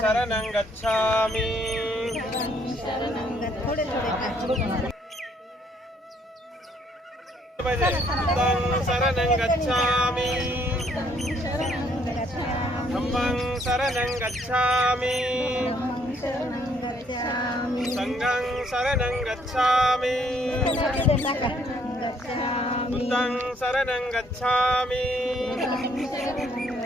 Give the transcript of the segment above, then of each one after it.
शरणं गच्छामि थोडे थोडे पाहिजे बुद्धं शरणं गच्छामि धम्मं शरणं गच्छामि संघं शरणं गच्छामि बुद्धं शरणं गच्छामि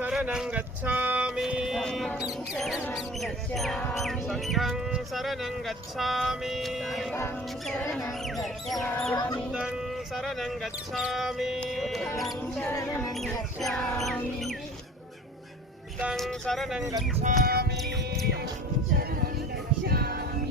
शरणं गच्छामि संघं शरणं गच्छामि बुद्धं शरणं गच्छामि बुद्धं शरणं गच्छामि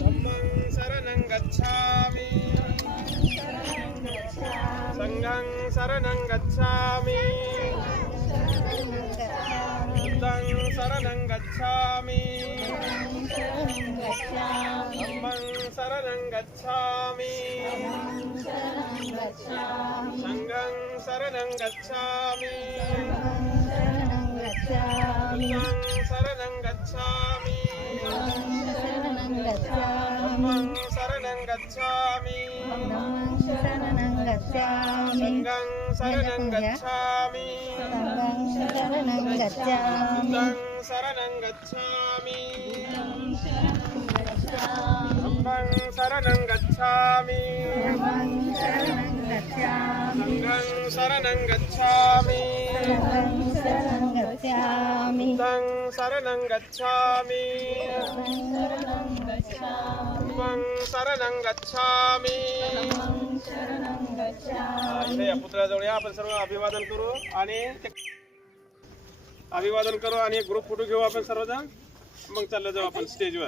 धम्मं शरणं गच्छामि संघं शरणं गच्छामि 당 사라는 가차미 엄만 사라는 가차미 상강 사라는 가차미 사라는 가차미 엄만 शरणं गच्छामि धम्मं शरणं गच्छामि संघं शरणं गच्छामि बुद्धं शरणं गच्छामि धम्मं शरणं गच्छामि संघं शरणं गच्छामि बुद्धं शरणं गच्छामि धम्मं शरणं गच्छामि। संघं शरणं गच्छामि। बुद्धं शरणं गच्छामि। धम्मं शरणं गच्छामि। या पुतळ्याजवळ या आपण सर्व अभिवादन करू आणि ते- अभिवादन करू आणि एक ग्रुप फोटो घेऊ आपण सर्वजण. मग चाललं जाऊ आपण स्टेजवर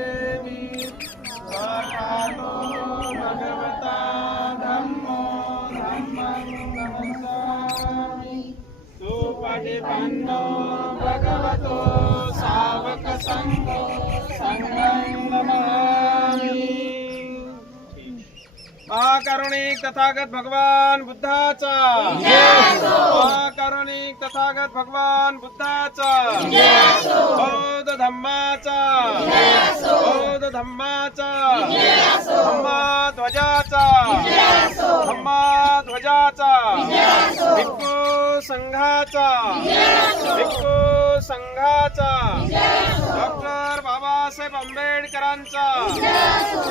महाकारुणिक तथागत भगवान बुद्धाचा. महाकारुणिक तथागत भगवान बुद्धाचा. बौद्ध धम्माचा. बौद्ध धम्माचा. धम्मा ध्वजाचा. धम्मा ध्वजाचा. भिक्खू संघाचा. भिक्खू संघाचा. डॉक्टर बाबासाहेब आंबेडकरांचा.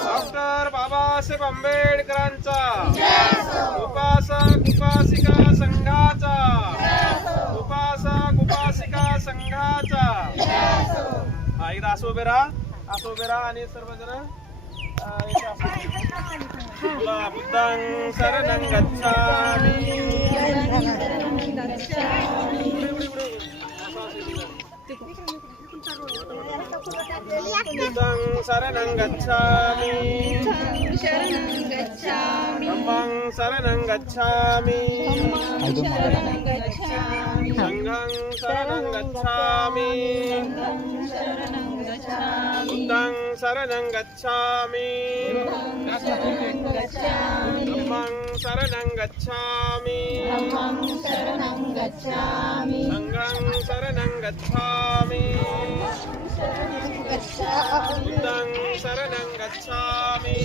डॉक्टर बाबासाहेब आंबेडकरांचा. उपासक उपासिका संघाचा. उपासक उपासिका संघाचा. हा एकदा असो बेरा असो बेरा आणि सर्वजण बुद्धं शरणं गच्छामि. Buddhang saranang gacchami Saranang gacchami Dhammang saranang gacchami Dhammang saranang gacchami Sanghang saranang gacchami गच्छामि बुद्धं शरणं गच्छामि धम्मं शरणं गच्छामि संघं शरणं गच्छामि बुद्धं शरणं गच्छामि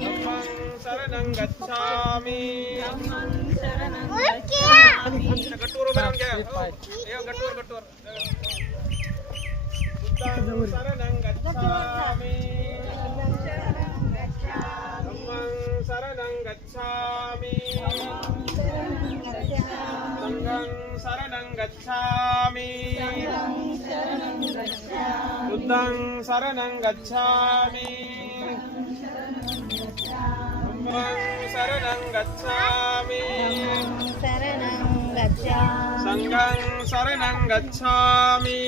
धम्मं शरणं गच्छामि गट्टूवर उभं saranang gacchami buddhang saranang gacchami dhammang saranang gacchami saranang gacchami sanghang saranang gacchami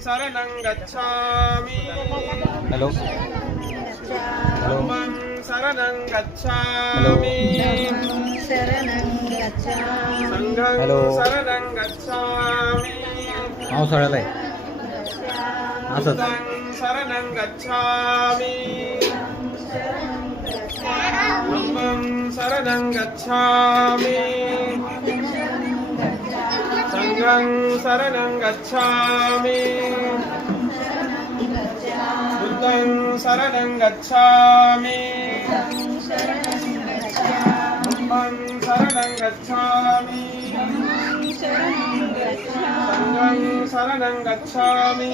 शरणं गच्छामि। हॅलो धम्मं शरणं गच्छामि। शरणं गच्छामि. शरणं गच्छामि। पावसाळ्याला आहे. असंच. बुद्धं शरणं गच्छामि. धम्मं शरणं गच्छामि। सङ्घं शरणं गच्छामि बुद्धं शरणं गच्छामि धम्मं शरणं गच्छामि सङ्घं शरणं गच्छामि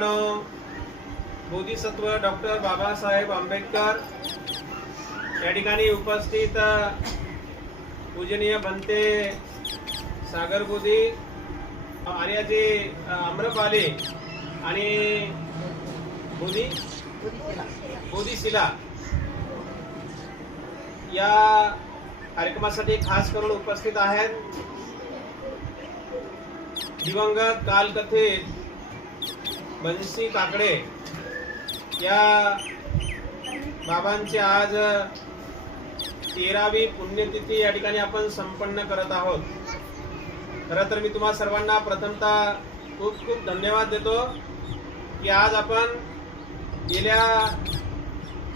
महामानव बोधिसत्व डॉक्टर बाबासाहेब आंबेडकर या ठिकाणी उपस्थित पूजनीय बनते सागर बोधी आर्याचे आम्रपाले आणि बोधी बोधिशिला या कार्यक्रमासाठी खास करून उपस्थित आहेत दिवंगत कालकथेत बन्सी काकडे या बाबांची आज तेरावी पुण्यतिथी या ठिकाणी आपण संपन्न करत आहोत. खरं तर मी तुम्हा सर्वांना प्रथमतः खूप खूप धन्यवाद देतो की आज आपण गेल्या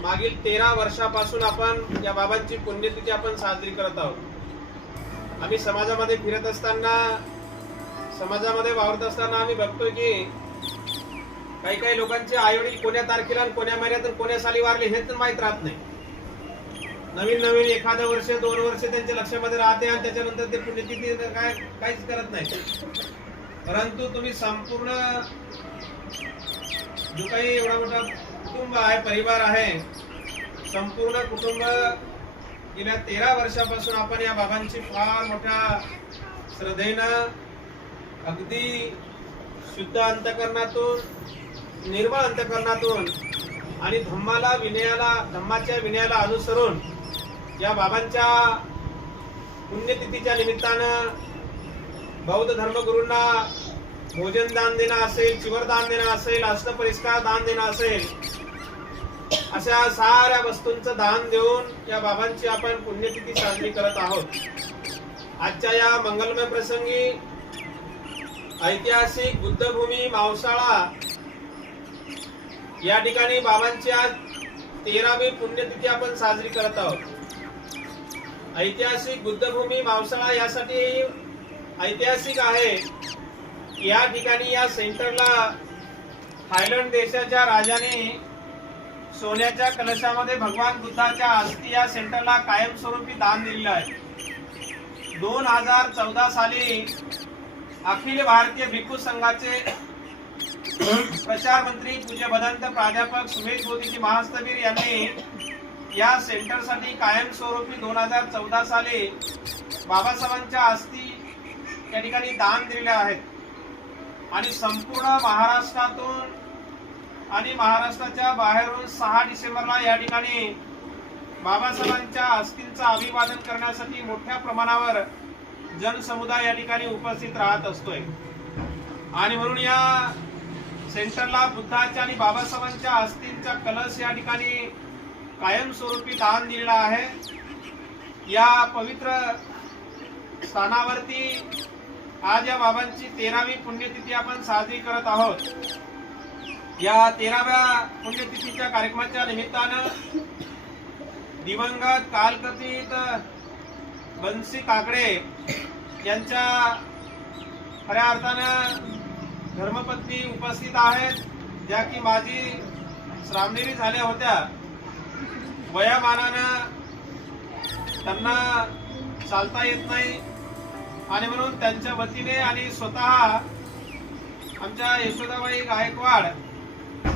मागील तेरा वर्षापासून आपण या बाबांची पुण्यतिथी आपण साजरी करत आहोत. आम्ही समाजामध्ये फिरत असताना समाजामध्ये वावरत असताना आम्ही बघतोय की काही काही लोकांचे आईवडील कोण्या तारखेला आणि कोण्या महिन्यात कोण्या साली वारले हे तर माहीत राहत नाही. नवीन नवीन एखादं वर्ष दोन वर्ष त्यांच्या लक्षामध्ये राहते आणि त्याच्यानंतर ते पुण्यतिथी काय काहीच करत नाही. परंतु तुम्ही संपूर्ण जो काही एवढा मोठा कुटुंब आहे परिवार आहे संपूर्ण कुटुंब गेल्या तेरा वर्षापासून आपण या बाबांची फार मोठ्या श्रद्धेनं अगदी शुद्ध अंतकरणातून निर्मळ अंतकरणातून आणि धम्माला विनयाला धम्माच्या विनयाला अनुसरून या बाबांच्या पुण्यतिथीच्या निमित्तानं बौद्ध धर्मगुरूंना भोजन दान देणं असेल चिवर दान देणं असेल अष्टपरिष्कार दान देणं असेल अशा साऱ्या वस्तूंचं दान देऊन या बाबांची आपण पुण्यतिथी साजरी करत आहोत. आजच्या या मंगलमय प्रसंगी ऐतिहासिक बुद्धभूमी मावसाळा या ठिकाणी बाबांची आज तेरावी पुण्यतिथी आपण साजरी करत आहोत. ऐतिहासिक बुद्धभूमी मावसाळा यासाठी ऐतिहासिक आहे. या ठिकाणी या सेंटरला थायलंड देशाच्या राजाने सोन्याच्या कलशामध्ये भगवान बुद्धाच्या अस्थि या सेंटरला कायमस्वरूपी दान दिलेलं आहे. दोन हजार चौदा साली अखिल भारतीय भिक्खू संघाचे प्रचार मंत्री पूज्य भदंत प्राध्यापक सुमेश मोदीजी महास्तवीर यांनी या सेंटरसाठी कायमस्वरूपी दोन हजार चौदा साली बाबासाहेबांच्या अस्थी या ठिकाणी दान दिलेल्या आहेत. आणि संपूर्ण महाराष्ट्रातून आणि महाराष्ट्राच्या बाहेरून सहा डिसेंबरला या ठिकाणी बाबासाहेबांच्या अस्थींचं अभिवादन करण्यासाठी मोठ्या प्रमाणावर जनसमुदाय या ठिकाणी उपस्थित राहत असतोय. आणि म्हणून या सेंटरला बुद्धाच्या आणि बाबासाहेबांच्या अस्थींचा कलश या ठिकाणी कायमस्वरूपी दान दिलेला आहे. या पवित्र स्थानावरती आज या बाबांची तेरावी पुण्यतिथी आपण साजरी करत आहोत. या तेराव्या पुण्यतिथीच्या कार्यक्रमाच्या निमित्तानं दिवंगत कालकथित बन्सी काकडे यांच्या खऱ्या अर्थानं धर्मपत्नी उपस्थित आहेत ज्या की माझी श्रामणेरी झाल्या होत्या. वयामानानं त्यांना चालता येत नाही. आणि म्हणून त्यांच्या वतीने आणि स्वतः आमच्या यशोदाबाई गायकवाड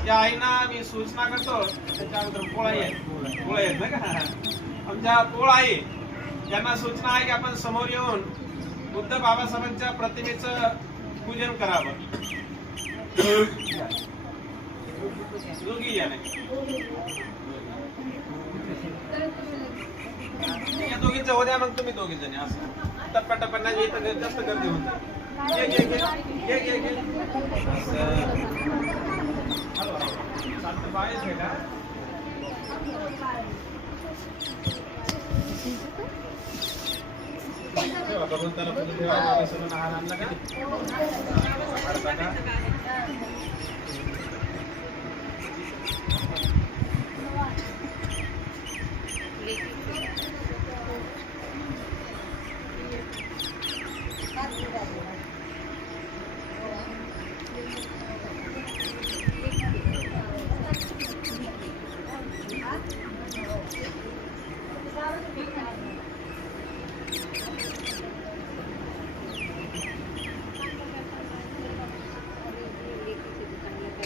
या आईना मी सूचना करतो त्यांच्या अगोदर पोळाई आहे पोळा आहेत ना का? आमच्या पोळ आई यांना सूचना आहे की आपण समोर येऊन बुद्ध बाबासाहेबांच्या प्रतिमेचं पूजन करावं. दोघी या दोघी जवळ द्या मग तुम्ही दोघी जण असं. टप्प्या टप्प्यानं इथं जास्त गर्दी होऊन जाईल. बाहेर आहे का? भगवंताला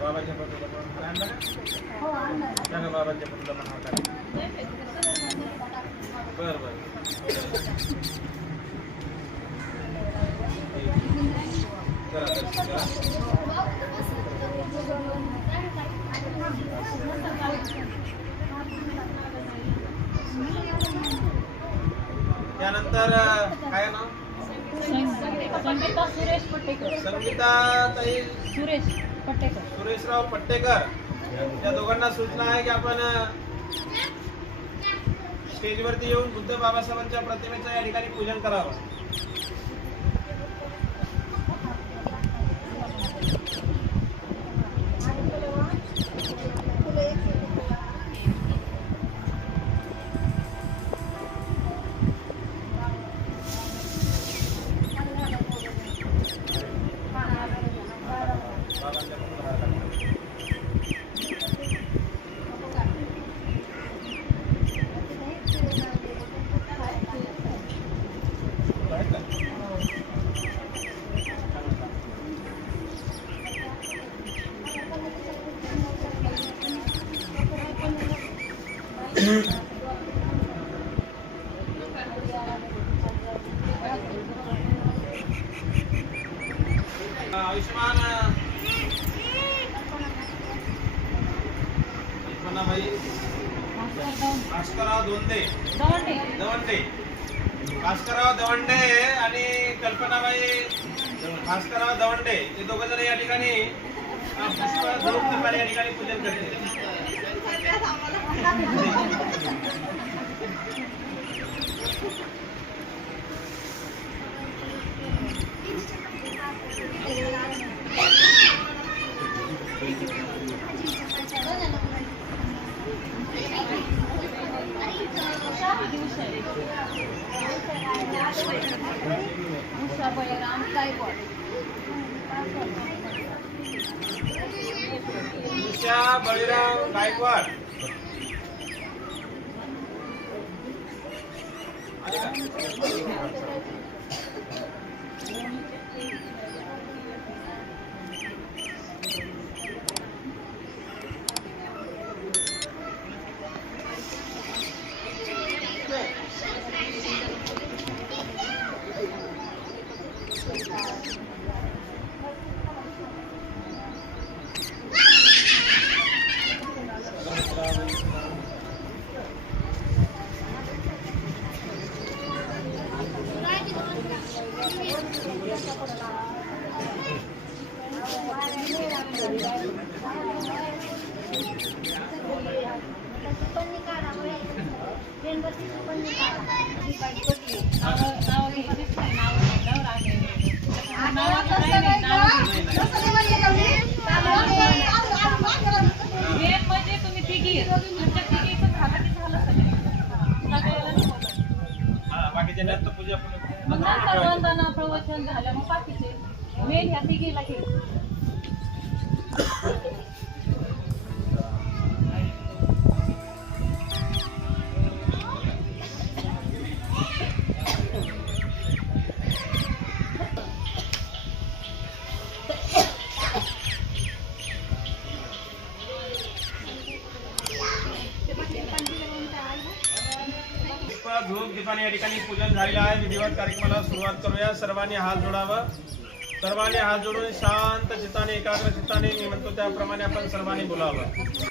हार आणला का? त्या बाबाच्या फोटोला पण हार टाका. बर बर करा, दर्शन करा. त्यानंतर अं, काय नाव संगीता सुरेश पट्टेकर संगीता ताई सुरेश पट्टेकर सुरेशराव पट्टेकर या दोघांना सूचना आहे की आपण स्टेजवरती येऊन बुद्ध बाबासाहेबांच्या प्रतिमेचं या ठिकाणी पूजन करावं. भास्करराव दवंडे दवंडे भास्करराव दवंडे आणि कल्पनाबाई भास्करराव दवंडे हे दोघ जण या ठिकाणी या ठिकाणी पूजन करते उषा बळीराम गायकवाड उषा बळीराम गायकवाड आले का? वंदना प्रवचन झालं मग बाकीचे. मेन ह्या तिघीला घे. दीपाने या ठिकाणी पूजन झालेलं आहे. विधिवत कार्यक्रमाला सुरुवात करूया. सर्वांनी हात जोडावं. सर्वांनी हात जोडून शांत चित्ताने एकाग्र चित्ताने मी म्हणतो त्याप्रमाणे आपण सर्वांनी बोलावं.